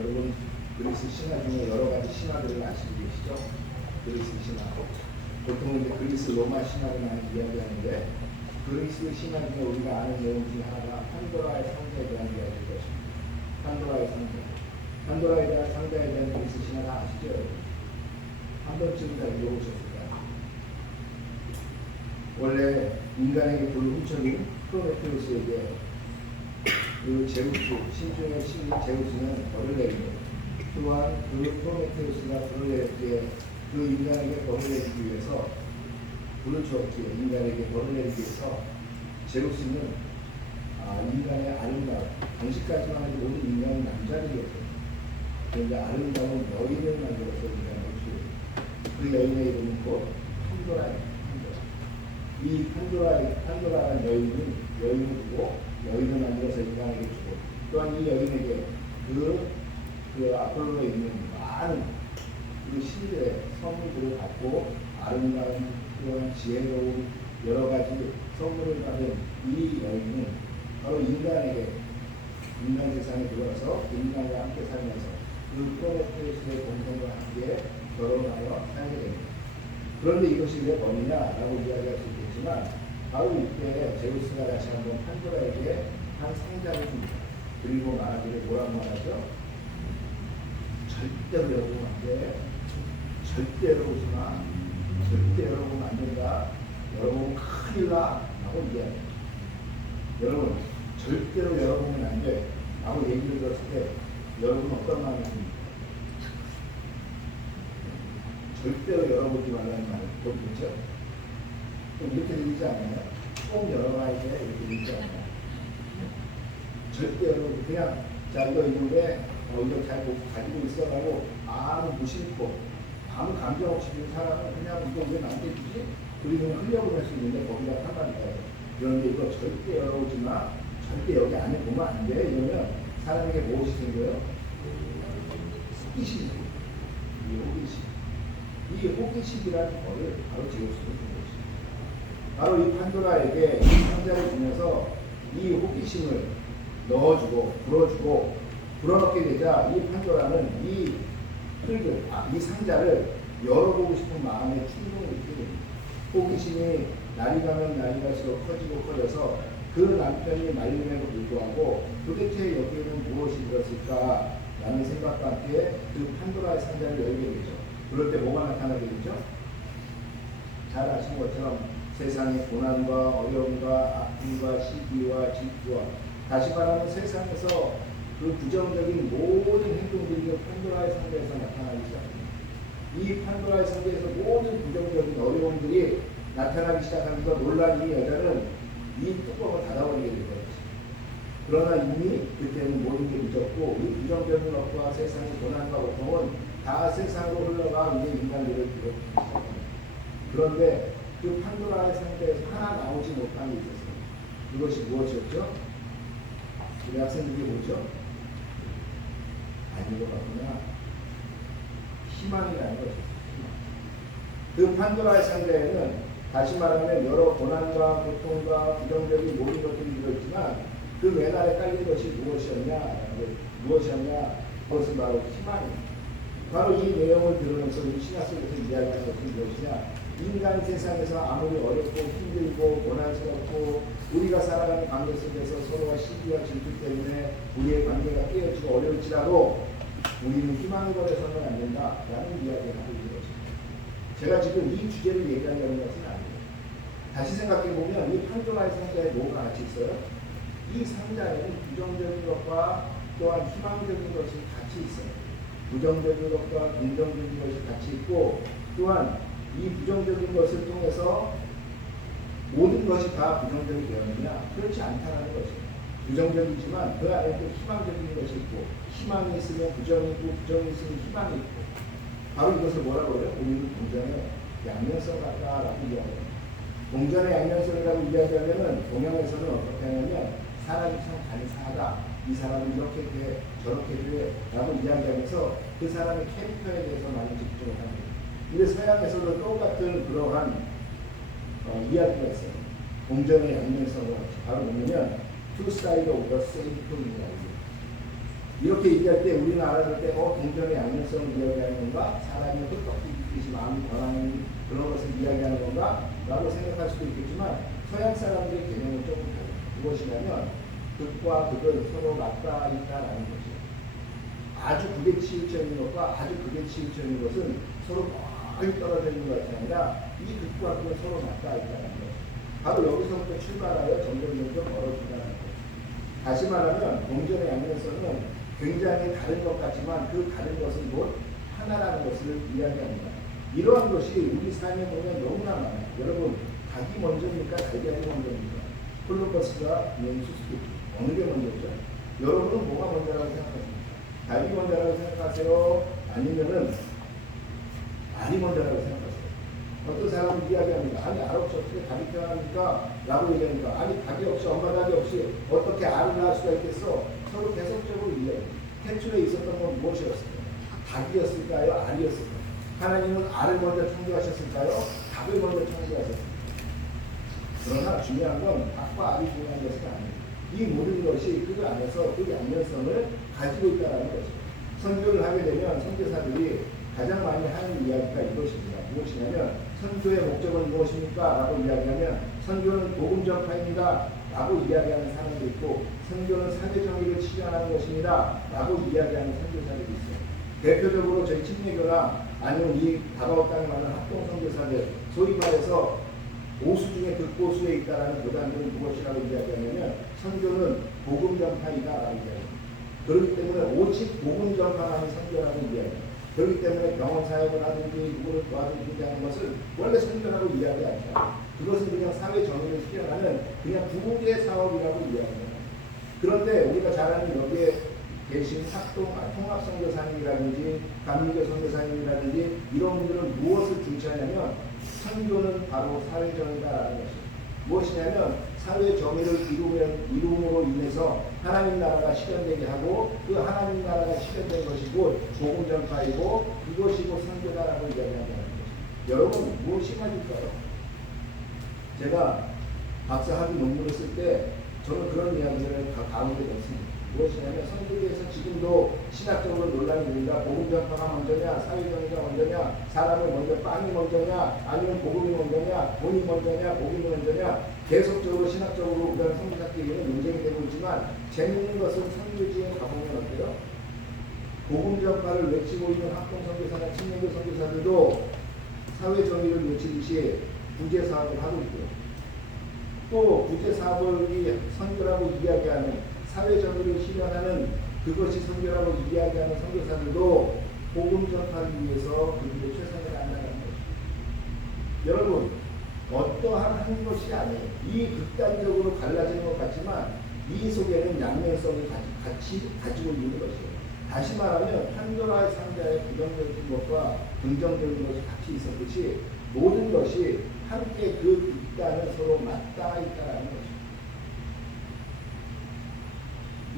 여러분 그리스 신화 중에 여러 가지 신화들을 아시고 계시죠? 그리스 신화. 보통 이제 그리스 로마 신화를 많이 이야기하는데 그리스 신화 중에 우리가 아는 내용 중에 하나가 판도라의 상자에 대한 이야기일 것입니다. 판도라의 상자. 판도라에 대한 상자에 대한 그리스 신화 다 아시죠? 한 번쯤 다 읽어보셨을까요? 원래 인간에게 불을 훔쳐긴 프로메테우스에게 그 제우스, 신중의 신인 제우스는 벌을 내리고 또한 그 프로메테우스가 불을 내리기에 그 인간에게 벌을 내리기 위해서 불을 주었기에 인간에게 벌을 내리기 위해서 제우스는 인간의 아름다움, 당시까지만 해도 모든 인간은 남자들이었거든요. 그런데 아름다운 여인을 만들어서 인간을 키우고 그 여인의 이름은 곧 판도라입니다. 이 판도라라는 여인을 두고 여인을 만들어서 인간에게 주고 또한 이 여인에게 그 아폴로에 있는 많은 그 신들의 선물들을 받고 아름다운 또한 지혜로운 여러 가지 선물을 받은 이 여인은 바로 인간 세상에 들어와서 인간과 함께 살면서 그 프로메테우스의 공생과 함께 결혼하여 살게 됩니다. 그런데 이것이 왜 범이냐라고 이야기할 수 있겠지만 바로 이때 제우스가 다시 한번 판도라에게 한 상자를 줍니다. 그리고 말하기를 뭐라고 말하죠? 절대로 열어보면 안 돼. 절대 열어보지 마. 절대 열어보면 안 된다. 열어보면 큰일 나. 라고 이야기합니다. 여러분, 절대로 열어보면 안 돼. 라고 얘기를 들었을 때 여러분은 어떤 마음이 듭니까? 절대로 열어보지 말라는 말을 또 그렇죠? 또 이렇게 들리지 않나요? 꼭 열어봐야 돼. 이렇게 들리지 않나요? 절대 열어보지 그냥 자 이거 있는데 이거 잘 가지고 있어라고 아무 무심코 아무 감정 없이 든 사람은 그냥 이거 왜 나한테 주지? 그리고 흘려보낼 수 있는데 거기다 한마디 해요. 그런데 이거 절대 열어오지 마. 절대 여기 안에 보면 안 돼. 이러면 사람에게 무엇이 생겨요? 호기심이 생겨요. 이 호기심. 이 호기심이라는 거를 바로 제우스가 준 것입니다. 바로 이 판도라에게 이 상자를 주면서 이 호기심을 넣어주고 불어주고 불어넣게 되자 이 판도라는 이 흙을, 이 상자를 열어보고 싶은 마음의 충동을 느끼게 됩니다. 호기심이 날이 가면 날이 갈수록 커지고 커져서 그 남편이 말림에도 불구하고 도대체 여기에는 무엇이 들었을까 라는 생각과 함께 그 판도라의 상자를 열게 되죠. 그럴 때 뭐가 나타나게 되죠? 잘 아시는 것처럼 세상의 고난과 어려움과 아픔과 시기와 질투와 다시 말하면 세상에서 그 부정적인 모든 행동들이 그 판도라의 상자에서 나타나기 시작합니다. 이 판도라의 상자에서 모든 부정적인 어려움들이 나타나기 시작하면서 놀란 이 여자는 이 뚜껑을 닫아버리게 된 거죠. 그러나 이미 그때는 모든 게 잊었고 이 부정적인 것과 세상의 고난과 고통은 다 세상으로 흘러가 이제 인간들을 괴롭히기 시작합니다. 그런데 그 판도라의 상자에서 하나 나오지 못한 게 있었어요. 그것이 무엇이었죠? 우리 학생들이 뭐죠? 아닌 것 같구나. 희망이라는 것이죠. 그 판도라의 상자에는 다시 말하면 여러 고난과 고통과 부정적인 모든 것들이 들어있지만 그 맨날에 깔린 것이 무엇이었냐? 그것은 바로 희망입니다. 바로 이 내용을 들으면서 우리 신약 속에서 이야기하는 것은 무엇이냐? 인간 세상에서 아무리 어렵고 힘들고 고난스럽고 우리가 살아가는 관계 속에서 서로가 시기와 질투 때문에 우리의 관계가 깨어지고 어려울지라도 우리는 희망을 버려서는 안 된다라는 이야기를 하고 있는 것입니다. 제가 지금 이 주제를 얘기하려는 것은 아니에요. 다시 생각해보면 이 판도라의 상자에 뭐가 같이 있어요? 이 상자에는 부정적인 것과 또한 희망적인 것이 같이 있어요. 부정적인 것과 긍정적인 것이 같이 있고 또한 이 부정적인 것을 통해서 모든 것이 다 부정적이 되었느냐? 그렇지 않다는 것입니다. 부정적이지만 그 안에 또 희망적인 것이 있고 희망이 있으면 부정이 있고 부정이 있으면 희망이 있고 바로 이것을 뭐라고 해요? 우리는 동전의 양면성 같다라고 이야기합니다. 동전의 양면성이라고 이야기하면은 동양에서는 어떻게 하냐면 사람이 참 간사하다. 이 사람이 이렇게 돼 저렇게 돼 라고 이야기하면서 그 사람의 캐릭터에 대해서 많이 집중을 합니다. 근데 서양에서도 똑같은 그러한 이야기가 있어요. 동전의 양면성을 바로 보면 two sides of the same coin이라고 이렇게 얘기할 때 우리는 알아들 때 동전의 양면성을 이야기하는 건가? 사람이 흙떡 뒤집듯이 마음이 변하는 그런 것을 이야기하는 건가? 라고 생각할 수도 있겠지만 서양 사람들의 개념은 조금 달라요. 무엇이냐면 극과 극은 서로 맞닿아 있다라는 거죠. 아주 극에 치우쳐 있는 것과 아주 극에 치우쳐 있는 것은 서로 멀리 떨어져 있는 것이 아니라 이 극과 극은 서로 맞닿아 있다는 거죠. 바로 여기서부터 출발하여 점점 멀어진다는 거죠. 다시 말하면 동전의 양면성은 굉장히 다른 것 같지만 그 다른 것은 곧 하나라는 것을 이야기합니다. 이러한 것이 우리 삶에 보면 너무나 많아요. 여러분, 닭이 먼저입니까? 달걀이 먼저입니까? 콜럼버스가 수수께끼 어느 게 먼저죠? 여러분은 뭐가 먼저라고 생각하십니까? 닭이 먼저라고 생각하세요? 아니면은 알이 먼저라고 생각하세요? 어떤 사람은 이야기합니다. 아니 알 없이 어떻게 닭이 태어납니까? 라고 얘기합니다. 아니 닭이 없이 엄마 닭이 없이 어떻게 알을 낳을 수가 있겠어? 서로 계속적으로 이야기합니다. 태초에 있었던 건 무엇이었을까요? 닭이었을까요? 알이었을까요? 하나님은 알을 먼저 창조하셨을까요? 닭을 먼저 창조하셨을까요? 그러나 중요한 건 닭과 알이 중요한 것은 아니에요. 이 모든 것이 그 안에서 그 양면성을 가지고 있다는 거죠. 선교를 하게 되면 선교사들이 가장 많이 하는 이야기가 이것입니다. 무엇이냐면 선교의 목적은 무엇입니까? 라고 이야기하면 선교는 복음 전파입니다. 라고 이야기하는 사람도 있고 선교는 사회정의를 실현하는 것입니다. 라고 이야기하는 선교사들이 있어요. 대표적으로 저희 침례교나 아니면 이 다가올 땅에 많은 합동 선교사들 소위 말해서 오수 중에 극보수에 있다라는 교단들은 무엇이라고 이야기하냐면 선교는 복음 전파이다라고 이야기합니다. 그렇기 때문에 오직 복음 전파만이 선교라고 이야기합니다. 그렇기 때문에 병원 사역을 하든지 누구를 도와주든지 하는 것을 원래 선교라고 이야기하지 않아요. 그것은 그냥 사회 정의를 실현하는 그냥 부국의 사업이라고 이야기합니다. 그런데 우리가 잘 아는 여기에 계신 통합선교사님이라든지 감리교 선교사님이라든지 이런 분들은 무엇을 중시하냐면 선교는 바로 사회정의다라는 것입니다. 무엇이냐면 사회정의를 이룸으로 인해서 하나님 나라가 실현되게 하고 그 하나님 나라가 실현된 것이 곧 복음 전파이고 그것이 곧 선교다라고 이야기한다는 것입니다. 여러분 무엇이 맞을까요? 제가 박사학위 논문을 쓸 때 저는 그런 이야기를 가운데 넣습니다. 무엇이냐면 선교에서 지금도 신학적으로 논란이 됩니다. 복음 전파가 먼저냐, 사회정의가 먼저냐, 사람을 먼저 빵이 먼저냐, 아니면 복음이 먼저냐, 돈이 먼저냐, 복음이 먼저냐, 계속적으로 신학적으로 우리가 선교사끼리는 논쟁이 되고 있지만 재밌는 것은 선교지에 가보면 어때요? 복음 전파를 외치고 있는 합동 선교사나 침례교 선교사들도 사회정의를 외치듯이 구제 사업을 하고 있고요. 또 구제 사업을 선교라고 이야기하는 사회정의를 실현하는 그것이 선교라고 이야기하는 선교사들도 복음 전파를 위해서 그들의 최선을 다한다는 것입니다. 여러분 어떠한 한 것이 아니에요. 이 극단적으로 갈라지는 것 같지만 이 속에는 양면성을 같이 가지고 있는 것이에요. 다시 말하면 판도라의 상자에 부정적인 것과 긍정적인 것이 같이 있었듯이 모든 것이 함께 그 극단을 서로 맞닿아 있다는 것입니다.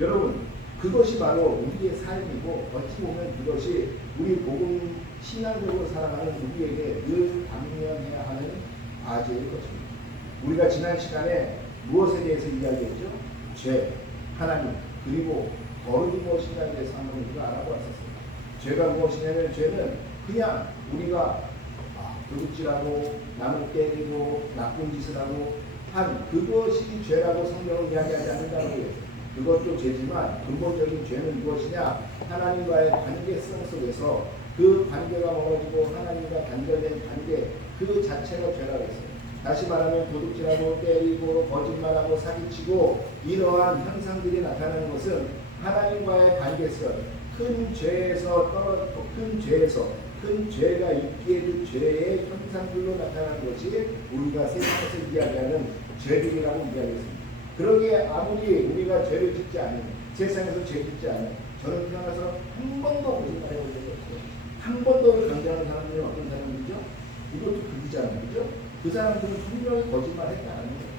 여러분 그것이 바로 우리의 삶이고 어찌 보면 그것이 우리 복음 신앙적으로 살아가는 우리에게 늘 당면해야 하는 과제일 것입니다. 우리가 지난 시간에 무엇에 대해서 이야기했죠? 죄, 하나님, 그리고 거룩이 무엇인가에 대해서 한번 우리가 알아보았었습니다. 죄가 무엇이냐면 죄는 그냥 우리가 도둑질하고 남을 때리고 나쁜 짓을 하고 한 그것이 죄라고 성경은 이야기하지 않는다고 해요. 그것도 죄지만 근본적인 죄는 무엇이냐? 하나님과의 관계성 속에서 그 관계가 멀어지고 하나님과 단절된 관계 그 자체가 죄라고 했어요. 다시 말하면 도둑질하고 때리고 거짓말하고 사기치고 이러한 현상들이 나타나는 것은 하나님과의 관계성 큰 죄가 있기에 그 죄의 현상들로 나타나는 것이 우리가 세상에서 이야기하는 죄들이라고 이야기했습니다. 그러기에 아무리 우리가 죄를 짓지 않으면 세상에서 죄 짓지 않으면 저는 태어나서 한 번도 거짓말해 본 적이 없어요. 한 번도 강조하는 사람들은 어떤 사람들이죠? 이것도 극이잖아요. 그죠? 그 사람들은 분명히 거짓말했다는 거예요.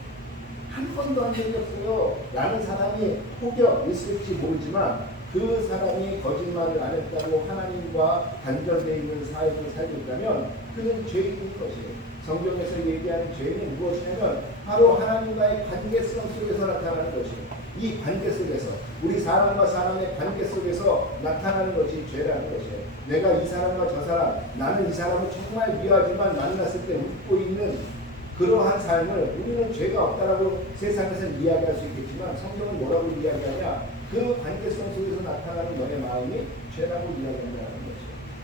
한 번도 한 적이 없어요. 라는 사람이 혹여 있을지 모르지만 그 사람이 거짓말을 안 했다고 하나님과 단절되어 있는 삶을 살고 있다면 그는 죄인인 것이에요. 성경에서 얘기하는 죄는 무엇이냐면 바로 하나님과의 관계성 속에서 나타나는 것이에요. 이 관계 속에서 우리 사람과 사람의 관계 속에서 나타나는 것이 죄라는 것이에요. 내가 이 사람과 저 사람, 나는 이 사람을 정말 미워하지만 만났을 때 웃고 있는 그러한 삶을 우리는 죄가 없다라고 세상에서는 이야기할 수 있겠지만 성경은 뭐라고 이야기하냐? 그 관계성 속에서 나타나는 너의 마음이 죄라고 이야기한다는 거죠.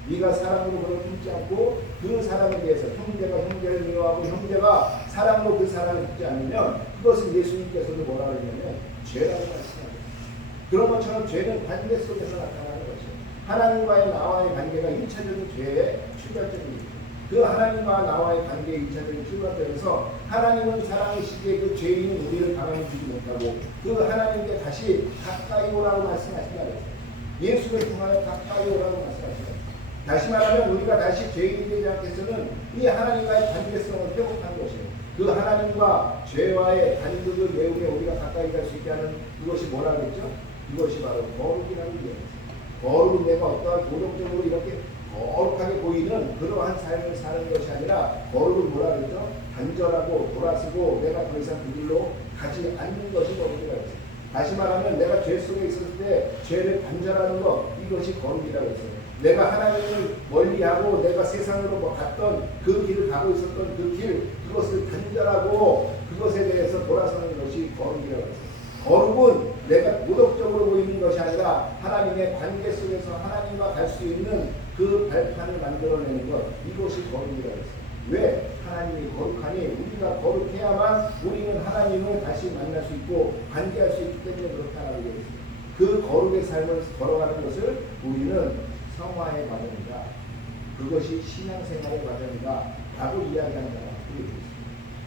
네가 사람으로 그걸 품지 않고 그 사람에 대해서 형제가 형제를 미워하고 형제가 사람으로 그 사람을 품지 않으면 그것은 예수님께서도 뭐라고 했냐면 죄라고 말씀하셨어요. 그런 것처럼 죄는 관계 속에서 나타나는 것이죠. 하나님과의 나와의 관계가 1차적인 죄의 출발점입니다. 그 하나님과 나와의 관계의 1차적인 출발점에서 하나님은 사랑이시기에 그 죄인은 우리를 가만히 두지 못하고 그 하나님께 다시 가까이 오라고 말씀하신다. 예수를 통하여 가까이 오라고 말씀하신다. 다시 말하면 우리가 다시 죄인이 되지 않겠어는 이 하나님과의 관계성을 회복한 것이에요. 그 하나님과 죄와의 간극을 메우며 우리가 가까이 갈 수 있게 하는 그것이 뭐라고 했죠? 이것이 바로 거룩이라는 얘기예요. 거룩은 내가 어떠한 도덕적으로 이렇게 거룩하게 보이는 그러한 삶을 사는 것이 아니라 거룩은 뭐라 그랬죠? 단절하고 돌아서고 내가 더 이상 그 길로 가지 않는 것이 거룩이라고 했어요. 다시 말하면 내가 죄 속에 있었을 때 죄를 단절하는 것, 이것이 거룩이라고 했어요. 내가 하나님을 멀리하고 내가 세상으로 갔던 그 길을 가고 있었던 그 길, 그것을 단절하고 그것에 대해서 돌아서는 것이 거룩이라고 했어요. 거룩은 내가 도덕적으로 보이는 것이 아니라 하나님의 관계 속에서 하나님과 갈 수 있는 그 발판을 만들어내는 것, 이것이 거룩이라고 했어요. 왜? 하나님이 거룩하니 우리가 거룩해야만 우리는 하나님을 다시 만날 수 있고 관계할 수 있기 때문에 그렇다라고 되어 있습니다. 그 거룩의 삶을 걸어가는 것을 우리는 성화의 과정이다. 그것이 신앙생활의 과정이다. 라고 이야기한다.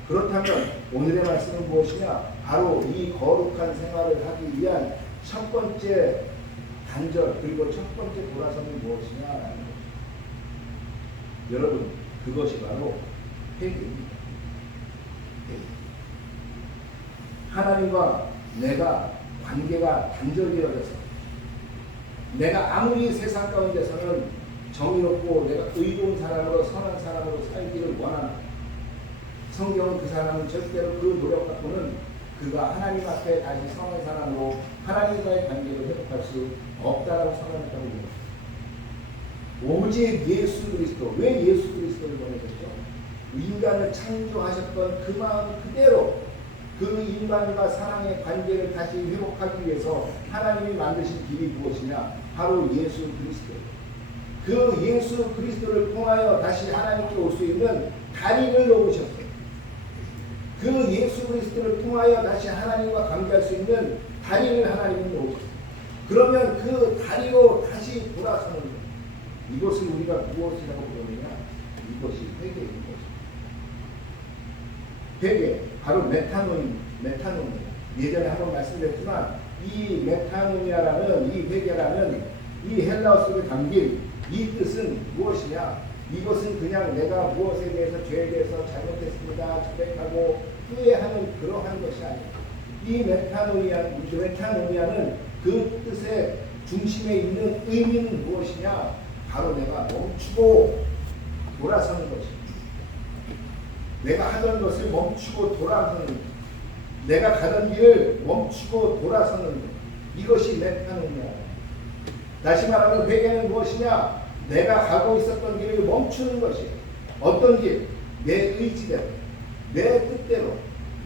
그렇다면 오늘의 말씀은 무엇이냐? 바로 이 거룩한 생활을 하기 위한 첫 번째 단절 그리고 첫 번째 돌아서는 무엇이냐라는 거죠. 여러분, 그것이 바로 회개입니다. 하나님과 내가 관계가 단절되어져서 내가 아무리 세상 가운데서는 정의롭고 내가 의로운 사람으로 선한 사람으로 살기를 원하는 성경은 그 사람은 절대로 그 노력 갖고는 그가 하나님 앞에 다시 선한 사람으로 하나님과의 관계를 회복할 수 없다라고 선언했다고 합니다. 오직 예수 그리스도, 왜 예수 그리스도를 보내셨죠? 인간을 창조하셨던 그 마음 그대로 그 인간과 사랑의 관계를 다시 회복하기 위해서 하나님이 만드신 길이 무엇이냐? 바로 예수 그리스도. 그 예수 그리스도를 통하여 다시 하나님께 올 수 있는 다리를 놓으셨어요. 그 예수 그리스도를 통하여 다시 하나님과 관계할 수 있는 다리를 하나님이 놓으셨어요. 그러면 그 다리로 다시 돌아서는 것. 이것을 우리가 무엇이라고 부르느냐? 이것이 회개인 것입니다. 회개, 바로 메타노니아. 예전에 한번 말씀드렸지만 이 메타노니아라는 이 회개라는 이 헬라어 속에 담긴 이 뜻은 무엇이냐? 이것은 그냥 내가 무엇에 대해서 죄에 대해서 잘못했습니다, 자백하고 후회하는 그러한 것이 아니에요. 이 메타노니아는 그 뜻의 중심에 있는 의미는 무엇이냐? 바로 내가 멈추고 돌아서는 것입니다. 내가 하던 것을 멈추고 돌아서는 것. 내가 가던 길을 멈추고 돌아서는 것. 이것이 메타노니아. 다시 말하면 회개는 무엇이냐? 내가 가고 있었던 길을 멈추는 것이에요. 어떤 길? 내 의지대로, 내 뜻대로,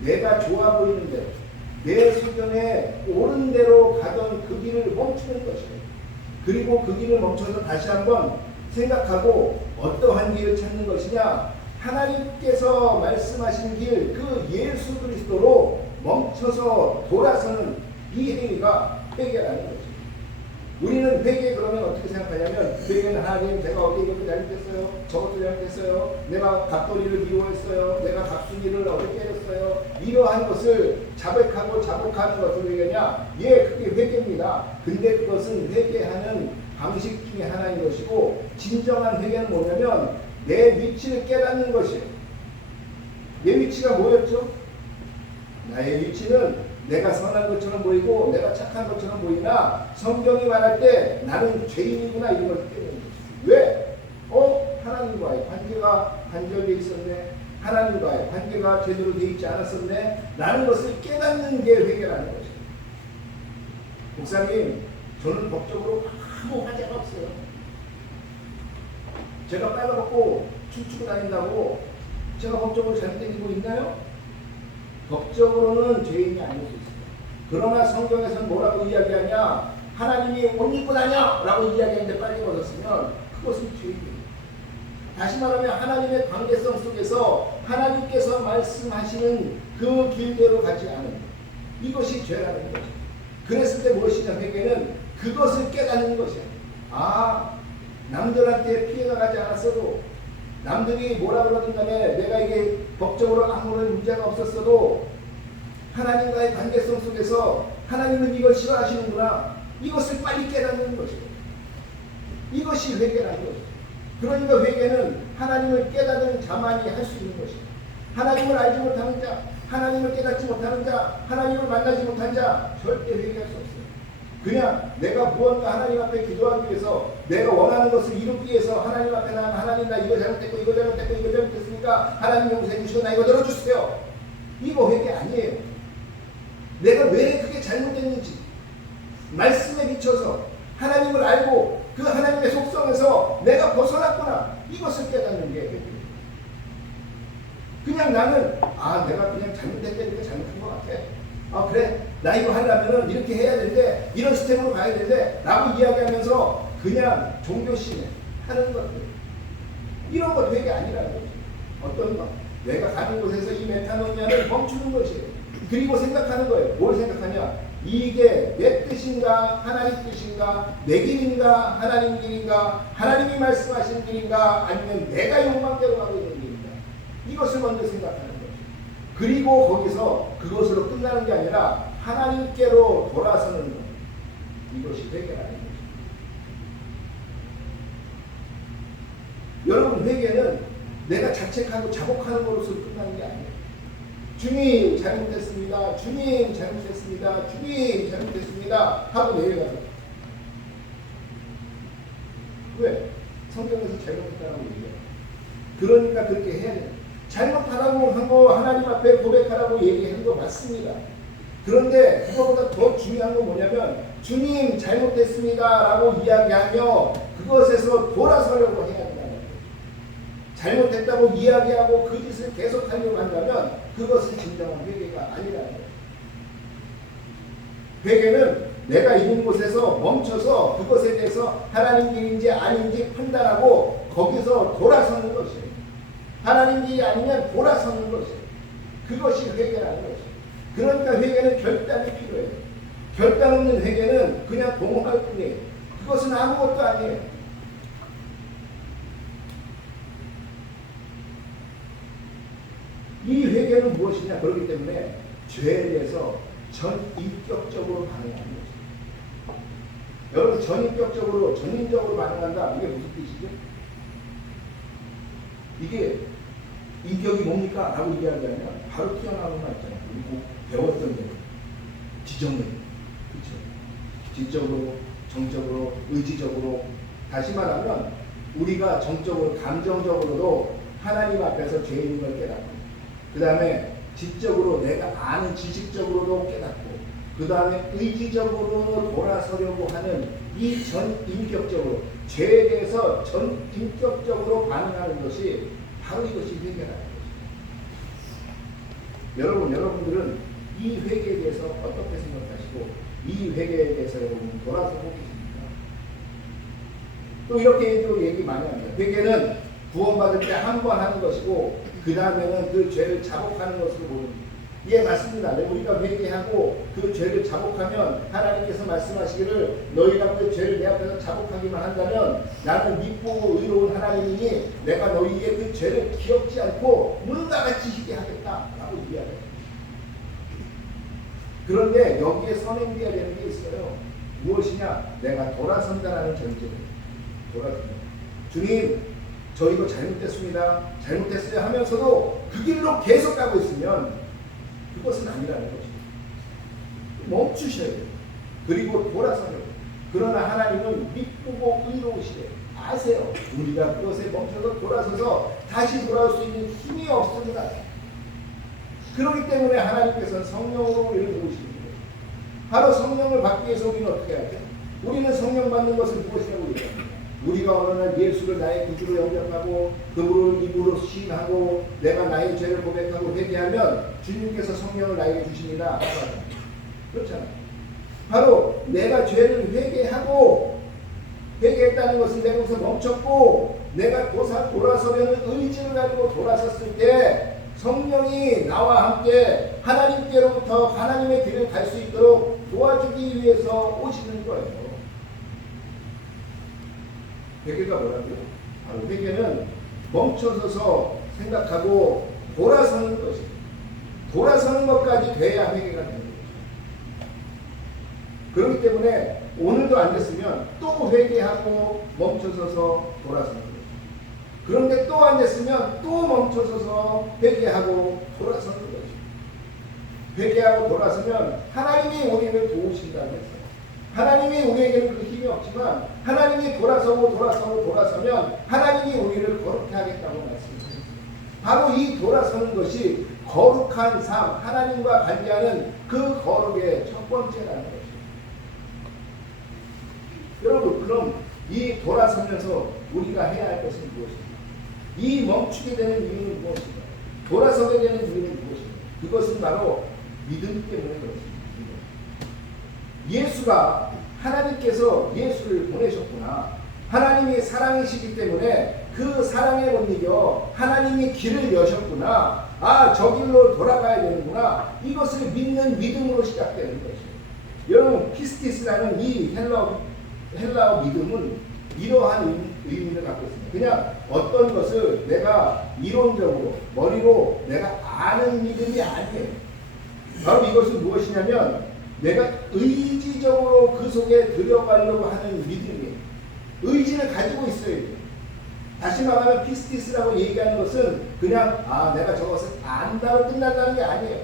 내가 좋아 보이는 대로, 내 소견에 옳은 대로 가던 그 길을 멈추는 것이에요. 그리고 그 길을 멈춰서 다시 한번 생각하고 어떠한 길을 찾는 것이냐? 하나님께서 말씀하신 길, 그 예수 그리스도로 멈춰서 돌아서는 이 행위가 회개라는 거죠. 우리는 회개 그러면 어떻게 생각하냐면 회개는 하나님 제가 어디 이것도 잘못했어요. 저것도 잘못했어요. 내가 갑돌이를 미워했어요. 내가 갑순이를 어렵게 했어요. 이러한 것을 자백하고 자복하는 것을 회개냐? 예, 그게 회개입니다. 근데 그것은 회개하는 방식 중에 하나인 것이고 진정한 회개는 뭐냐면 내 위치를 깨닫는 것이에요. 내 위치가 뭐였죠? 나의 위치는 내가 선한 것처럼 보이고 내가 착한 것처럼 보이나 성경이 말할 때 나는 죄인이구나 이런 걸 깨닫는 거죠. 왜? 하나님과의 관계가 단절되어 있었네. 하나님과의 관계가 제대로 되어 있지 않았었네. 라는 것을 깨닫는 게 회개라는 것이에요. 목사님, 저는 법적으로 아무 문제가 없어요. 제가 빨아먹고 춤추고 다닌다고 제가 법적으로 잘못된 거 있나요? 법적으로는 죄인이 아닐 수 있어요. 그러나 성경에서는 뭐라고 이야기하냐? 하나님이 옷 입고 다녀! 라고 이야기하는데 빨리 벗었으면 그것은 죄인이에요. 다시 말하면 하나님의 관계성 속에서 하나님께서 말씀하시는 그 길대로 가지 않은 이것이 죄라는 거죠. 그랬을 때 무엇이냐? 회개는 그것을 깨닫는 것이야. 아, 남들한테 피해가 가지 않았어도 남들이 뭐라 그러든 간에 내가 이게 법적으로 아무런 문제가 없었어도 하나님과의 관계성 속에서 하나님은 이걸 싫어하시는구나. 이것을 빨리 깨닫는 것이에요. 이것이 회개라는 것이죠. 그러니까 회개는 하나님을 깨닫는 자만이 할 수 있는 것이에요. 하나님을 알지 못하는 자, 하나님을 깨닫지 못하는 자, 하나님을 만나지 못한 자 절대 회개할 수 없어요. 그냥 내가 무언가 하나님 앞에 기도하기 위해서 내가 원하는 것을 이루기 위해서 하나님 앞에 나가면 하나님 나 이거 잘못했고 이거 잘못했고 이거 잘못했으니까 하나님 용서해 주시고 나 이거 들어주세요. 이거 회개 아니에요. 내가 왜 그게 잘못됐는지 말씀에 비춰서 하나님을 알고 그 하나님의 속성에서 내가 벗어났구나 이것을 깨닫는 게 회개예요. 그냥 나는 내가 그냥 잘못했다니까 잘못한 것 같아. 그래 나 이거 하려면은 이렇게 해야 되는데 이런 스텝으로 가야 되는데 라고 이야기하면서 그냥 종교심에 하는 것들 이런 것 회개 아니라는 거죠. 어떤 것 내가 가는 곳에서 이 메타노니아를 멈추는 것이에요. 그리고 생각하는 거예요. 뭘 생각하냐? 이게 내 뜻인가 하나님 뜻인가 내 길인가 하나님 길인가 하나님이 말씀하신 길인가 아니면 내가 욕망대로 가고 있는 길인가 이것을 먼저 생각하는 거죠. 그리고 거기서 그것으로 끝나는 게 아니라 하나님께로 돌아서는 것 이것이 회개라는 거죠. 여러분 회개는 내가 자책하고 자복하는 것으로 끝나는 게 아니에요. 주님 잘못했습니다. 주님 잘못했습니다. 주님 잘못했습니다. 하고 내려가서 왜? 성경에서 잘못했다고 얘기해요. 그러니까 그렇게 해야 돼요. 잘못하라고 한 거 하나님 앞에 고백하라고 얘기한 거 맞습니다. 그런데 그거보다 더 중요한 건 뭐냐면 주님 잘못했습니다 라고 이야기하며 그것에서 돌아서려고 해야 된다는 거예요. 잘못했다고 이야기하고 그 짓을 계속하려고 한다면 그것은 진정한 회개가 아니라는 거예요. 회개는 내가 있는 곳에서 멈춰서 그것에 대해서 하나님 길인지 아닌지 판단하고 거기서 돌아서는 것이에요. 하나님 길이 아니면 돌아서는 것이에요. 그것이 회개라는 것이에요. 그러니까 회개는 결단이 필요해요. 결단 없는 회개는 그냥 동호할 뿐이에요. 그것은 아무것도 아니에요. 이 회개는 무엇이냐? 그렇기 때문에 죄에 대해서 전인격적으로 반응하는 거죠. 여러분 전인격적으로 전인적으로 반응한다. 이게 무슨 뜻이죠? 이게 인격이 뭡니까? 라고 이야기하면 바로 튀어나오는 거 있잖아요. 그리고 배웠던 대로 지정을 그렇죠. 지적으로, 정적으로, 의지적으로 다시 말하면 우리가 정적으로, 감정적으로도 하나님 앞에서 죄인인 걸 깨닫고 그 다음에 지적으로 내가 아는 지식적으로도 깨닫고 그 다음에 의지적으로 돌아서려고 하는 이 전인격적으로 죄에 대해서 전인격적으로 반응하는 것이 바로 이것이 회개라는 것입니다. 여러분들은 이 회개에 대해서 어떻게 생각하시고 이 회개에 대해서 여러분 돌아서고 계십니까? 또 이렇게 얘기 많이 합니다. 회개는 구원받을 때 한 번 하는 것이고 그 다음에는 그 죄를 자복하는 것으로 보는 예, 맞습니다. 우리가 회개하고 그 죄를 자복하면 하나님께서 말씀하시기를 너희가 그 죄를 내 앞에서 자복하기만 한다면 나는 믿고 의로운 하나님이니 내가 너희의 그 죄를 기억지 않고 눈과 같이 희게 하겠다라고 이야기합니다. 그런데 여기에 선행되어야 되는 게 있어요. 무엇이냐? 내가 돌아선다라는 전제로 돌아선다. 주님 저 이거 잘못됐습니다. 잘못했어요 하면서도 그 길로 계속 가고 있으면 그것은 아니라는 거죠. 멈추셔야 돼요. 그리고 돌아서요. 그러나 하나님은 믿고 의로우시대. 아세요. 우리가 그것에 멈춰서 돌아서서 다시 돌아올 수 있는 힘이 없습니다. 그렇기 때문에 하나님께서는 성령으로 우리를 도우시는 거예요. 바로 성령을 받기 위해서 우리는 어떻게 해야 돼? 우리는 성령 받는 것을 무엇이라고 얘기합니다. 우리가 어느 날 예수를 나의 구주로 영접하고 그분을 입으로 시인하고 내가 나의 죄를 고백하고 회개하면 주님께서 성령을 나에게 주십니다. 그렇잖아요. 바로 내가 죄를 회개했다는 것은 내가 거기서 멈췄고 내가 돌아서려는 의지를 가지고 돌아섰을 때 성령이 나와 함께 하나님께로부터 하나님의 길을 갈 수 있도록 도와주기 위해서 오시는 거예요. 회개가 뭐라고요? 바로 회개는 멈춰서서 생각하고 돌아서는 것입니다. 돌아서는 것까지 돼야 회개가 되는 거죠. 그렇기 때문에 오늘도 안 됐으면 또 회개하고 멈춰서서 돌아서는 거죠. 그런데 또 안 됐으면 또 멈춰서서 회개하고 돌아서는 거죠. 회개하고 돌아서면 하나님이 우리를 도우신다고 했어요. 하나님이 우리에게는 그 힘이 없지만 하나님이 돌아서면 하나님이 우리를 거룩해 하겠다고 말씀하셨어요. 바로 이 돌아서는 것이 거룩한 삶, 하나님과 관계하는 그 거룩의 첫 번째라는 것입니다. 여러분, 그럼 이 돌아서면서 우리가 해야 할 것은 무엇입니까? 이 멈추게 되는 이유는 무엇인가? 돌아서게 되는 이유는 무엇인가? 그것은 바로 믿음 때문에 그렇습니다. 예수가 하나님께서 예수를 보내셨구나. 하나님이 사랑이시기 때문에 그 사랑에 못 이겨 하나님이 길을 여셨구나. 아, 저 길로 돌아가야 되는구나. 이것을 믿는 믿음으로 시작되는 것이에요. 여러분, 피스티스라는 이 헬라어 믿음은 이러한 의미를 갖고 있습니다. 그냥 어떤 것을 내가 이론적으로 머리로 내가 아는 믿음이 아니에요. 바로 이것은 무엇이냐면 내가 의지적으로 그 속에 들어가려고 하는 믿음이에요. 의지를 가지고 있어야 돼요. 다시 말하면 피스티스라고 얘기하는 것은 그냥 내가 저것을 안다로 끝난다는 게 아니에요.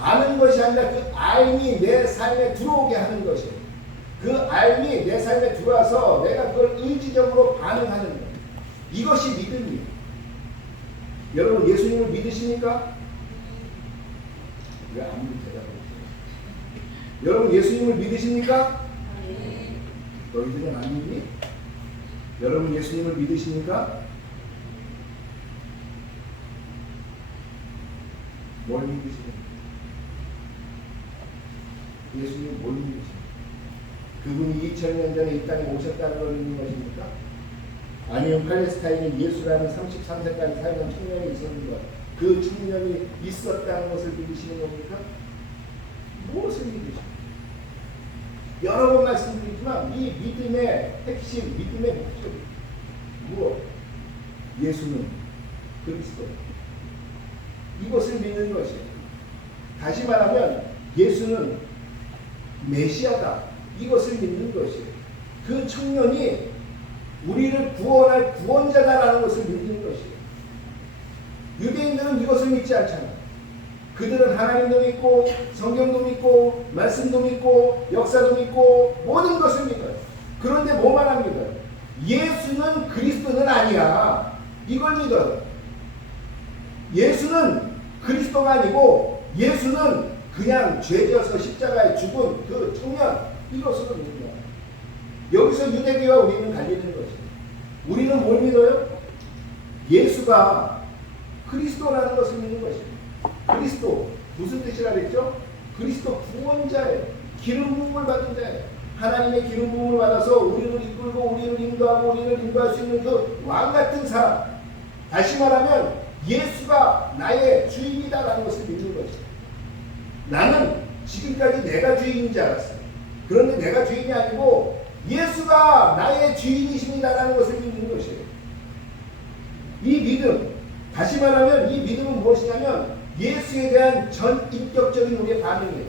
아는 것이 아니라 그 알미 내 삶에 들어오게 하는 것이에요. 그 알미 내 삶에 들어와서 내가 그걸 의지적으로 반응하는 거예요. 이것이 믿음이에요. 여러분, 예수님을 믿으십니까? 왜 아무리 대답을 못해요? 여러분, 예수님을 믿으십니까? 네. 너희들은 안 믿니? 여러분, 예수님을 믿으십니까? 뭘 믿으십니까? 예수님 뭘 믿으십니까? 그분이 2000년 전에 이 땅에 오셨다는 걸 믿는 것입니까? 아니면 팔레스타인에 예수라는 33세까지 살던 청년이 있었는 것, 그 청년이 있었다는 것을 믿으시는 겁니까? 무엇을 믿으십니까? 여러 번 말씀드리지만 이 믿음의 핵심, 믿음의 목적이 무엇? 예수는 그리스도. 이것을 믿는 것이에요. 다시 말하면 예수는 메시아다. 이것을 믿는 것이에요. 그 청년이 우리를 구원할 구원자다라는 것을 믿는 것이에요. 유대인들은 이것을 믿지 않잖아요. 그들은 하나님도 믿고 성경도 믿고 말씀도 믿고 역사도 믿고 모든 것을 믿어요. 그런데 뭐만 안 믿어요? 예수는 그리스도는 아니야. 이걸 믿어요. 예수는 그리스도가 아니고 예수는 그냥 죄져서 십자가에 죽은 그 청년, 이것으로 믿는 거예요. 여기서 유대교와 우리는 갈리는 것이에요. 우리는 뭘 믿어요? 예수가 그리스도라는 것을 믿는 것이에요. 그리스도, 무슨 뜻이라 그랬죠? 그리스도 구원자예요. 기름 부음을 받은 자예요. 하나님의 기름 부음을 받아서 우리를 이끌고 우리를 인도하고 우리를 인도할 수 있는 그 왕같은 사람. 다시 말하면 예수가 나의 주인이다라는 것을 믿는 것이에요. 나는 지금까지 내가 주인인 줄 알았어요. 그런데 내가 주인이 아니고 예수가 나의 주인이십니다라는 것을 믿는 것이에요. 이 믿음, 다시 말하면 이 믿음은 무엇이냐면 예수에 대한 전인격적인 우리의 반응이에요.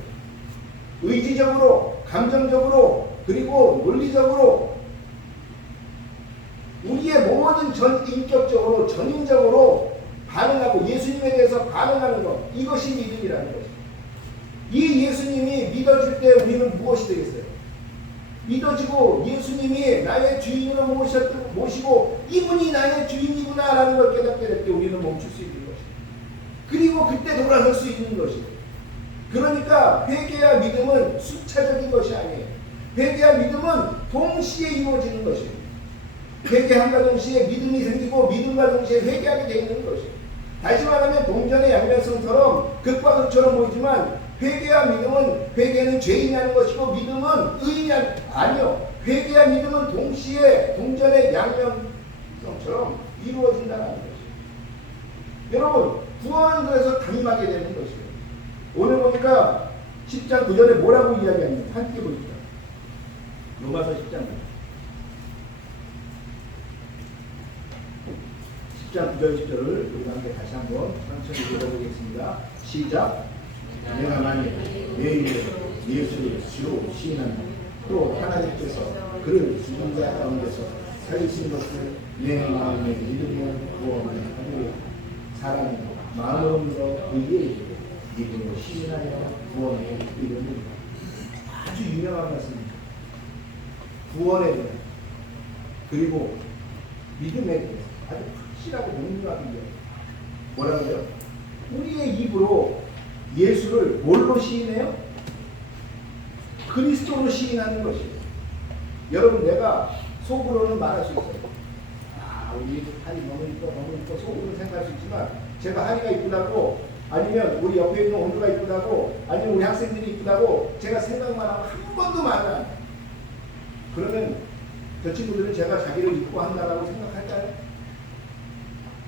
의지적으로, 감정적으로, 그리고 논리적으로 우리의 모든 전인격적으로, 전인적으로 반응하고 예수님에 대해서 반응하는 것, 이것이 믿음이라는 것입니다. 이 예수님이 믿어질 때 우리는 무엇이 되겠어요? 믿어지고 예수님이 나의 주인으로 모시고 이분이 나의 주인이구나라는 걸 깨닫게 될 때 우리는 멈출 수 있는 것입니다. 그리고 그때 돌아설 수 있는 것이에요. 그러니까 회개와 믿음은 순차적인 것이 아니에요. 회개와 믿음은 동시에 이루어지는 것이에요. 회개함과 동시에 믿음이 생기고 믿음과 동시에 회개하게 되어 있는 것이에요. 다시 말하면 동전의 양면성처럼 극과 극처럼 보이지만 회개와 믿음은, 회개는 죄인이 하는 것이고 믿음은 의인이 하는, 아니요. 회개와 믿음은 동시에 동전의 양면성처럼 이루어진다는 것이에요. 여러분, 구원은 그래서 당임하게 되는 것이에요. 오늘 보니까 10장 9절에 뭐라고 이야기하는지 함께 보십시오. 로마서 10장 10장 9절 10절을 우리 함께 다시 한번 천천히 읽어보겠습니다. 시작. 내가 만일 내 이름으로 예수를 주로 시인한다. 또 하나님께서 그를 죽은 자 가운데서 살리신 것을 내 마음에 믿으면 구원을 하고 사람이 마음으로 믿어 의에 이르고 믿음으로 시인하여 구원에 이르는 아주 유명한 말씀입니다. 구원에 대해 그리고 믿음에 대해서 아주 확실하고 명료하게 뭐라고요? 우리의 입으로 예수를 뭘로 시인해요? 그리스도로 시인하는 것이에요. 여러분, 내가 속으로는 말할 수 있어요. 아, 우리 하리 너무 이뻐, 너무 이뻐. 속으로는 생각할 수 있지만 제가 하리가 이쁘다고, 아니면 우리 옆에 있는 온두가 이쁘다고, 아니면 우리 학생들이 이쁘다고 제가 생각만 하고 한 번도 말을 안 해요. 그러면 저 친구들은 제가 자기를 이뻐 한다고 생각할까요?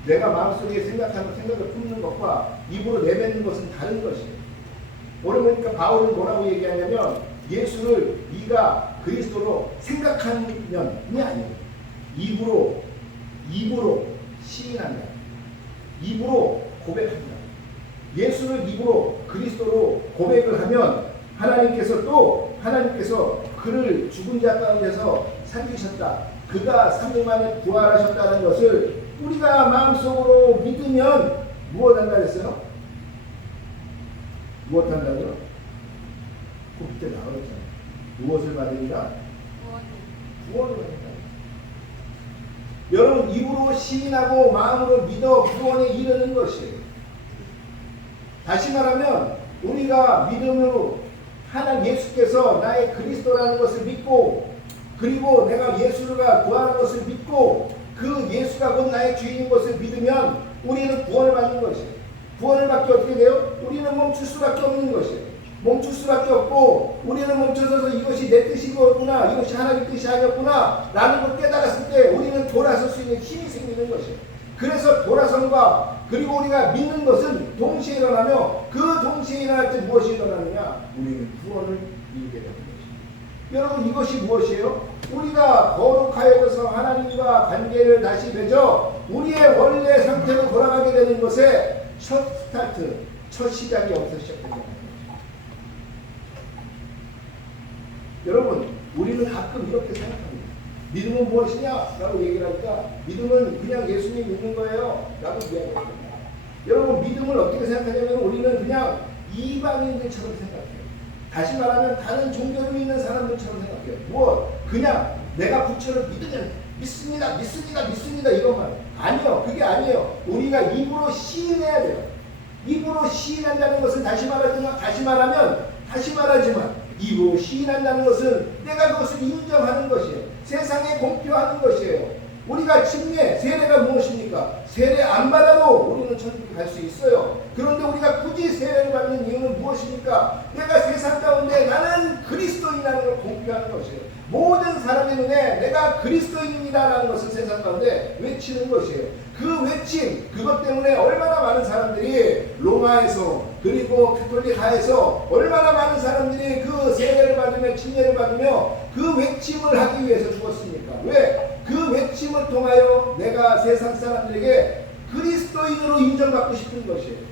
내가 마음속에 생각하는 생각을 품는 것과 입으로 내뱉는 것은 다른 것이에요. 오늘 보니까 바울은 뭐라고 얘기하냐면 예수를 네가 그리스도로 생각하는 면이 아니에요. 입으로 시인한다. 입으로 고백한다. 예수를 입으로 그리스도로 고백을 하면 하나님께서 그를 죽은 자 가운데서 살리셨다. 그가 3일 만에 부활하셨다는 것을 우리가 마음속으로 믿으면 무엇한다 했어요? 무엇한다고요? 그 밑에 나오잖아요. 무엇을 받으리라? 구원을 받는다. 여러분, 입으로 시인하고 마음으로 믿어 구원에 이르는 것이에요. 다시 말하면 우리가 믿음으로 하나님 예수께서 나의 그리스도라는 것을 믿고, 그리고 내가 예수가 구하는 것을 믿고 그 예수가 곧 나의 주인인 것을 믿으면 우리는 구원을 받는 것이에요. 구원을 받기 어떻게 돼요? 우리는 멈출 수밖에 없는 것이에요. 멈출 수밖에 없고 우리는 멈춰서서 이것이 내 뜻이구나, 이것이 하나님 뜻이 아니었구나 라는 걸 깨달았을 때 우리는 돌아설 수 있는 힘이 생기는 것이에요. 그래서 돌아선과 그리고 우리가 믿는 것은 동시에 일어나며 그 동시에 일어날 때 무엇이 일어나느냐? 우리는 구원을 이루게 되는 것이에요. 여러분, 이것이 무엇이에요? 우리가 거룩하여져서 하나님과 관계를 다시 맺어 우리의 원래 상태로 돌아가게 되는 것에 첫 스타트, 첫 시작이 어디서 시작되는 거예요? 여러분, 우리는 가끔 이렇게 생각합니다. 믿음은 무엇이냐? 라고 얘기를 하니까 믿음은 그냥 예수님 믿는 거예요 라고 이야기합니다. 여러분, 믿음을 어떻게 생각하냐면 우리는 그냥 이방인들처럼 생각해요. 다시 말하면 다른 종교를 믿는 사람들처럼 생각해요. 그냥 내가 부처를 믿으면 믿습니다 이것만. 아니요, 그게 아니에요. 우리가 입으로 시인해야 돼요. 입으로 시인한다는 것은 다시 말하지만 입으로 시인한다는 것은 내가 그것을 인정하는 것이에요. 세상에 공표하는 것이에요. 우리가 세례가 무엇입니까? 세례 안 받아도 우리는 천국에 갈 수 있어요. 그런데 우리가 굳이 세례를 받는 이유는 무엇입니까? 내가 세상 가운데 나는 그리스도인이라는 걸 공표하는 것이에요. 모든 사람의 눈에 내가 그리스도인이다라는 것을 세상 가운데 외치는 것이에요. 그 외침, 그것 때문에 얼마나 많은 사람들이 로마에서 그리고 가톨릭하에서 얼마나 많은 사람들이 그 세례를 받으며 침례를 받으며 그 외침을 하기 위해서 죽었습니까? 왜? 그 외침을 통하여 내가 세상 사람들에게 그리스도인으로 인정받고 싶은 것이에요.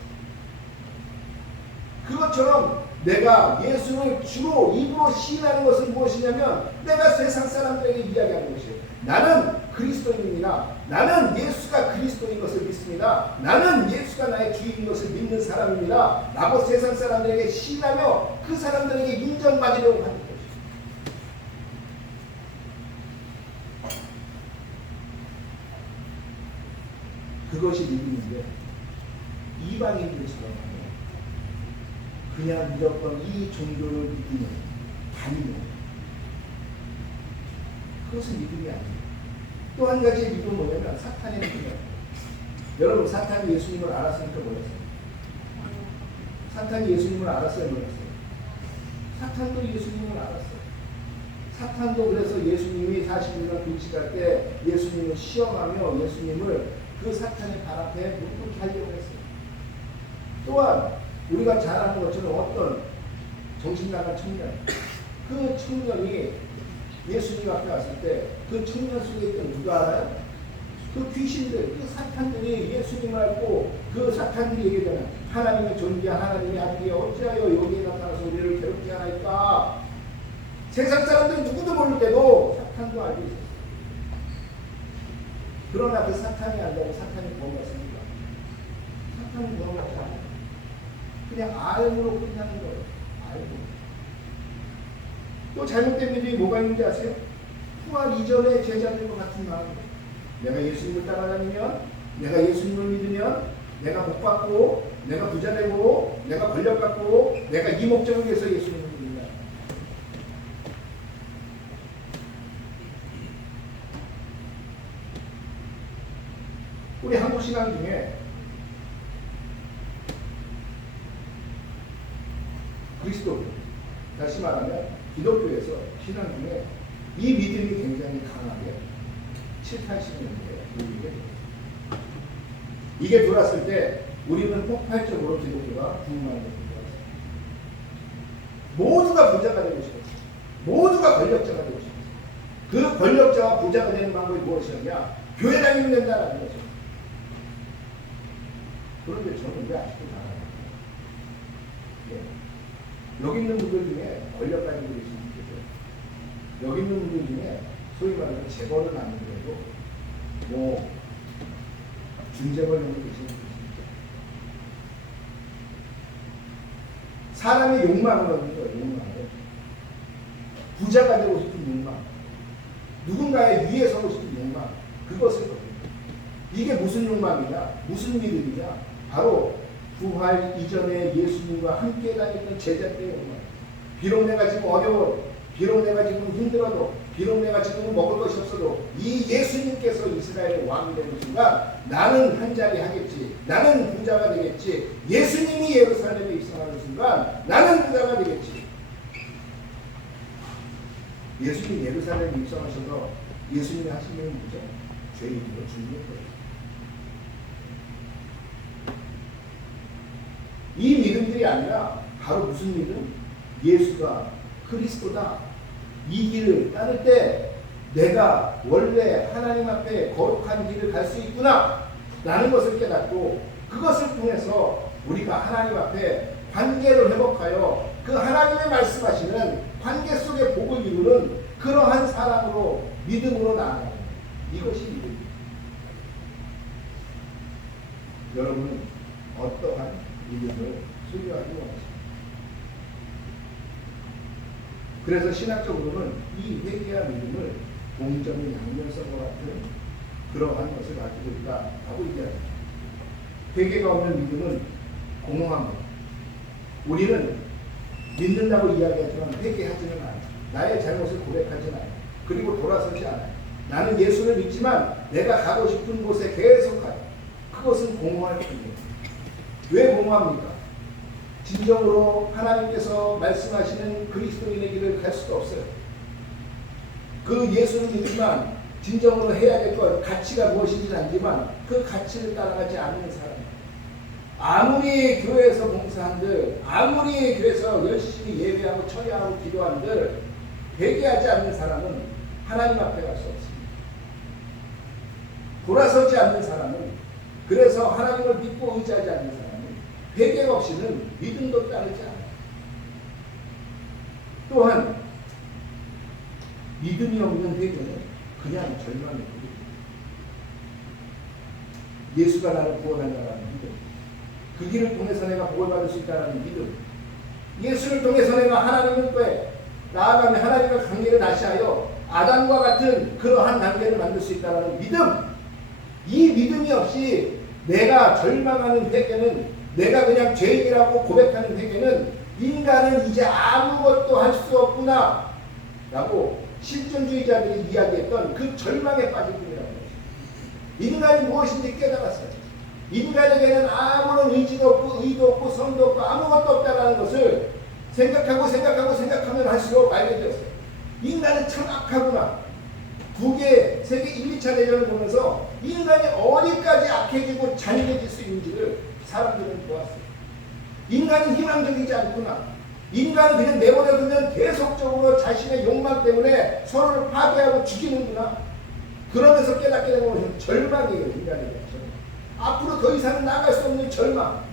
그것처럼 내가 예수를 주로 입으로 시인하는 것은 무엇이냐면 내가 세상 사람들에게 이야기하는 것이에요. 나는 그리스도인입니다. 나는 예수가 그리스도인 것을 믿습니다. 나는 예수가 나의 주인인 것을 믿는 사람입니다. 라고 세상 사람들에게 시인하며 그 사람들에게 인정받으려고 하는 것이에요. 그것이 믿음인데 이방인들처럼 하면 그냥 무조건 이 종교를 믿으면 다니면 그것은 믿음이 아니에요. 또 한 가지의 믿음은 뭐냐면 사탄의 믿음이에요. 여러분 사탄이 예수님을 알았으니까 몰랐어요. 사탄이 예수님을 알았어요, 몰랐어요. 사탄도 예수님을 알았어요. 사탄도 그래서 예수님이 40년 금식할 때 예수님을 시험하며 예수님을 그 사탄의 발 앞에 묵묵히 하려고 했어요. 또한 우리가 잘 아는 것처럼 어떤 정신나간 청년, 그 청년이 예수님 앞에 왔을 때 그 청년 속에 있던 누가 알아요? 그 귀신들, 그 사탄들이 예수님을 알고 그 사탄들이 얘기하잖아요. 하나님의 존재한 하나님의 아들이 어찌하여 여기에 나타나서 우리를 괴롭게 하나이까. 세상 사람들이 누구도 모를 때도 사탄도 알고 있었어요. 그러나 그 사탄이 안다고 사탄이 구원받습니까? 사탄이 구원받지 않아요. 그냥 알므로 끝나는 거예요. 알고. 또 잘못된 믿음이 뭐가 있는지 아세요? 부활 이전의 제자들과 같은 마음. 내가 예수님을 따라다니면, 내가 예수님을 믿으면, 내가 복 받고, 내가 부자 되고, 내가 권력 갖고, 내가 이 목적을 위해서 예수님을 믿는다. 우리 한국 신앙 중에 그리스도교, 다시 말하면 기독교에서 신앙 중에 이 믿음이 굉장히 강하게 7, 80년대에 이게 들어왔을 때 우리는 폭발적으로 기독교가 부흥하는 것을 들어왔어요. 모두가 부자가 되고 싶었어요. 모두가 권력자가 되고 싶었어요. 그 권력자와 부자가 되는 방법이 무엇이었냐? 교회 다니면 된다는 거죠. 그런데 저는 왜 아직도 잘하나요? 여기 있는 분들 중에 권력 가진 분들이 있으면 좋겠어요. 여기 있는 분들 중에 소위 말하는 재벌은 아니더라도 뭐 중재벌 정도 계시는 분이 있습니다. 사람의 욕망을 얻는 거예요. 욕망을. 부자가 되고 싶은 욕망, 누군가의 위에 서고 싶은 욕망, 그것을 얻는 거예요. 이게 무슨 욕망이냐? 무슨 믿음이냐? 바로 부활 이전에 예수님과 함께 다녔던 제자들의 욕망. 비록 내가 지금 어려워, 비록 내가 지금 힘들어도, 비록 내가 지금 먹을 것이 없어도 이 예수님께서 이스라엘의 왕이 되는 순간 나는 한 자리 하겠지, 나는 부자가 되겠지. 예수님이 예루살렘에 입성하는 순간 나는 부자가 되겠지. 예수님 예루살렘에 입성하셔서 예수님이 하신 일은 뭐죠? 죄인으로 죽는 거예요. 이 믿음들이 아니라 바로 무슨 믿음? 예수가 그리스도다. 이 길을 따를 때 내가 원래 하나님 앞에 거룩한 길을 갈 수 있구나 라는 것을 깨닫고 그것을 통해서 우리가 하나님 앞에 관계를 회복하여 그 하나님의 말씀하시는 관계 속에 복을 이루는 그러한 사람으로 믿음으로 나아가는 이것이 믿음입니다. 여러분은 어떠한 믿음을 소유하기 원하십니까? 그래서 신학적으로는 이 회개와 믿음을 동점의 양면성과 같은 그러한 것을 가지고 있다라고 얘기합니다. 회개가 없는 믿음은 공허한 것. 우리는 믿는다고 이야기하지만 회개하지는 않아요. 나의 잘못을 고백하지는 않아요. 그리고 돌아서지 않아요. 나는 예수를 믿지만 내가 가고 싶은 곳에 계속 가요. 그것은 공허할 뿐이에요. 왜 공허합니까? 진정으로 하나님께서 말씀하시는 그리스도인의 길을 갈 수도 없어요. 그 예수를 믿지만 진정으로 해야 될 것, 가치가 무엇인지 알지만 그 가치를 따라가지 않는 사람. 아무리 교회에서 봉사한들, 아무리 교회에서 열심히 예배하고 처리하고 기도한들 회개하지 않는 사람은 하나님 앞에 갈 수 없습니다. 돌아서지 않는 사람은, 그래서 하나님을 믿고 의지하지 않는 사람은 회개 없이는 믿음도 따르지 않아요. 또한 믿음이 없는 회개는 그냥 절망의 길입니다. 예수가 나를 구원한다는 믿음, 그 길을 통해서 내가 복을 받을 수 있다는 믿음, 예수를 통해서 내가 하나님과의 나아가며 하나님과 관계를 다시 하여 아담과 같은 그러한 관계를 만들 수 있다는 믿음, 이 믿음이 없이 내가 절망하는 회개는, 내가 그냥 죄인이라고 고백하는 회개는 인간은 이제 아무것도 할 수 없구나 라고 실존주의자들이 이야기했던 그 절망에 빠질 뿐이라고 했어요. 인간이 무엇인지 깨달았어요. 인간에게는 아무런 의지도 없고 의도 없고 성도 없고 아무것도 없다는 것을 생각하면 할수록 알게 되었어요. 인간은 참 악하구나. 세계 1, 2차 대전을 보면서 인간이 어디까지 악해지고 잔인해질 수 있는지를 사람들은 보았어요. 인간은 희망적이지 않구나. 인간은 그냥 내버려두면 계속적으로 자신의 욕망 때문에 서로를 파괴하고 죽이는구나. 그러면서 깨닫게 되는 것은 절망이에요. 인간에게. 앞으로 더 이상 나갈 수 없는 절망.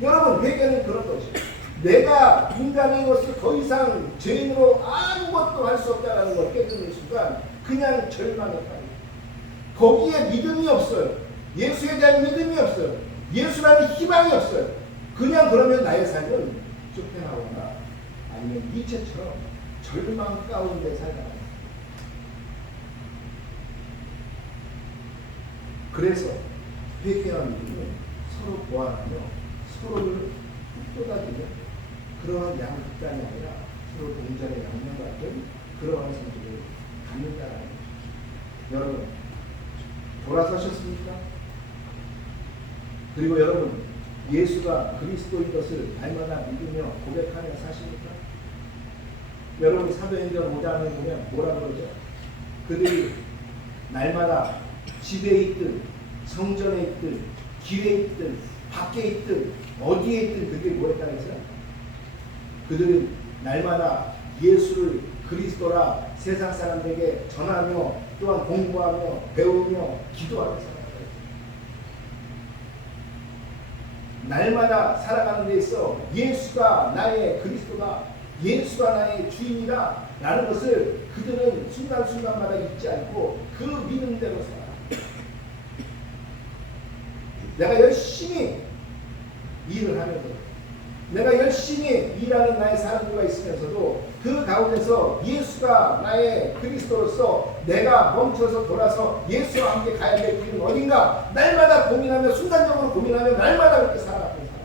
여러분, 회개는 그런 거지. 내가 인간으로서 더 이상 죄인으로 아무것도 할 수 없다는 걸 깨닫는 순간 그냥 절망에 빠져요. 거기에 믿음이 없어요. 예수에 대한 믿음이 없어요. 예수라는 희망이 없어요. 그냥 그러면 나의 삶은 쫓겨나거나 아니면 이체처럼 절망 가운데 살아가요. 그래서 회개와 믿음은 서로 보완하며 서로를 돋아주며 그러한 양극단이 아니라 서로 동전의 양면 같은 그러한 성질을 갖는다라는 거죠. 여러분, 돌아서셨습니까? 그리고 여러분, 예수가 그리스도인 것을 날마다 믿으며 고백하며 사십니까? 여러분, 사도행전 5장을 보면 뭐라 그러죠? 그들이 날마다 집에 있든 성전에 있든 길에 있든 밖에 있든 어디에 있든 그들이 뭐 했다고 했어요? 그들은 날마다 예수를 그리스도라 세상 사람들에게 전하며 또한 공부하며 배우며 기도하며 살아가요. 날마다 살아가는 데 있어 예수가 나의 그리스도다, 예수가 나의 주인이다 라는 것을 그들은 순간순간마다 잊지 않고 그 믿음대로 살아요. 내가 열심히 일을 하면서 내가 열심히 일하는 나의 사람들과 있으면서도 그 가운데서 예수가 나의 그리스도로서 내가 멈춰서 돌아서 예수와 함께 가야 될 길은 어딘가 날마다 고민하며 순간적으로 고민하며 날마다 그렇게 살아가는 사람,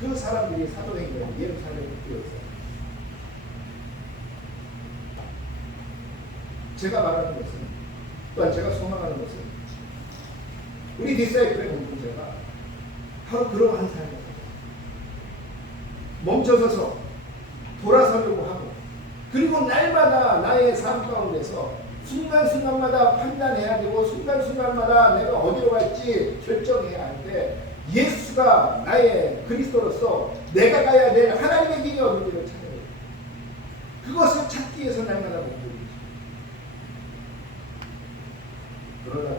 그 사람들이 사도행전 예루살렘을 뛰었어요. 제가 말하는 것은 또한 제가 소망하는 것은 우리 디사이플의 공동체가 바로 그러한 삶이에요. 멈춰서서 돌아서려고 하고 그리고 날마다 나의 삶 가운데서 순간순간마다 판단해야 되고 순간순간마다 내가 어디로 갈지 결정해야 할 때 예수가 나의 그리스도로서 내가 가야 될 하나님의 길이 어딘지를 찾아야 돼요. 그것을 찾기 위해서 날마다 목표이죠. 그러다가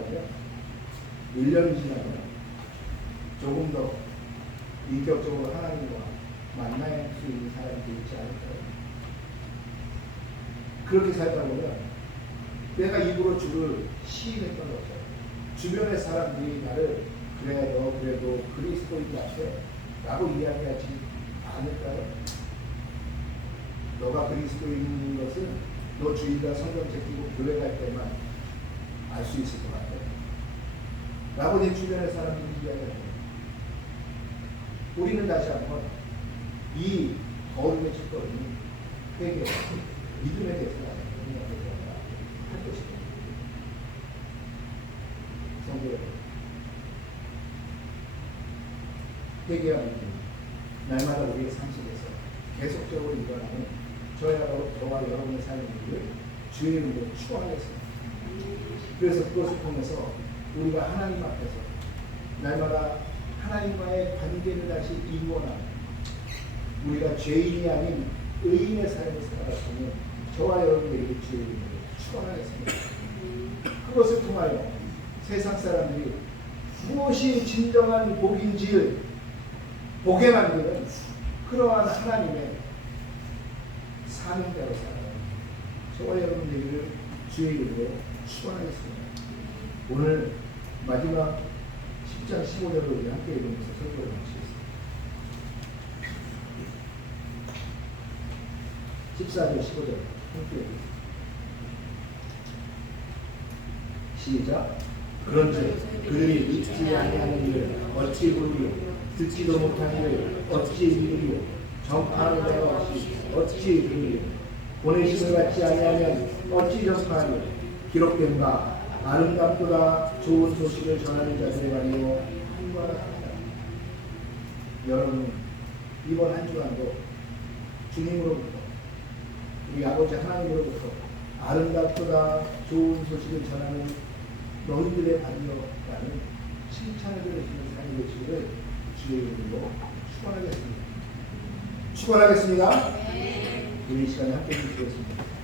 1년이 지나면 조금 더 인격적으로 하나님과 만날 수 있는 사람이 되지 않을까요? 그렇게 살다 보면 내가 입으로 주를 시인했던 거죠. 주변의 사람들이 나를 그래 너 그래도 그리스도인 같아 라고 이야기하지 않을까요? 너가 그리스도인인 것은 너 주일날 성경 제끼고 교회 갈 때만 알 수 있을 것 같아 라고 내 주변의 사람들이 이야기합니다. 우리는 다시 한번 이 거울의 첫걸음이 회개, 믿음에 대해서 할 것입니다. 성도 여러분, 회개와 믿음, 날마다 우리의 삶 속에서 계속적으로 일어나는 저와 여러분의 삶을 주의 이름으로 축원하겠습니다. 그래서 그것을 통해서 우리가 하나님 앞에서 날마다 하나님과의 관계를 다시 이루어나는 우리가 죄인이 아닌 의인의 삶을 살아가는 저와 여러분에게 주의 이름으로 축원하겠습니다. 그것을 통하여 세상 사람들이 무엇이 진정한 복인지를 보게 만드는 그러한 하나님의 사명대로 살아가는 저와 여러분에게 주의 이름으로 축원하겠습니다. 오늘 마지막 10장 15절을 우리 함께 읽으면서 설교를 마치겠습니다. 14절 15절 함께 읽겠습니다. 시작. 그런즉 그들이 믿지 아니하는 일을 어찌 보리요 듣지도 못한 일을 어찌 믿으리요 전파하는 자가 없이 어찌 그 보내심을 받지 아니하면 어찌 전파하니 기록된가 아름답도다 좋은 소식을 전하는 자들의 말이요 여러분 이번 한 주간도 주님으로부터 우리 아버지 하나님으로부터 아름답도다 좋은 소식을 전하는 너희들의 발려라는 칭찬을 해주시는 삶이 되시기를 주의 이름으로 축원하겠습니다. 축원하겠습니다. 우리 이 시간에 함께 해주시겠습니다.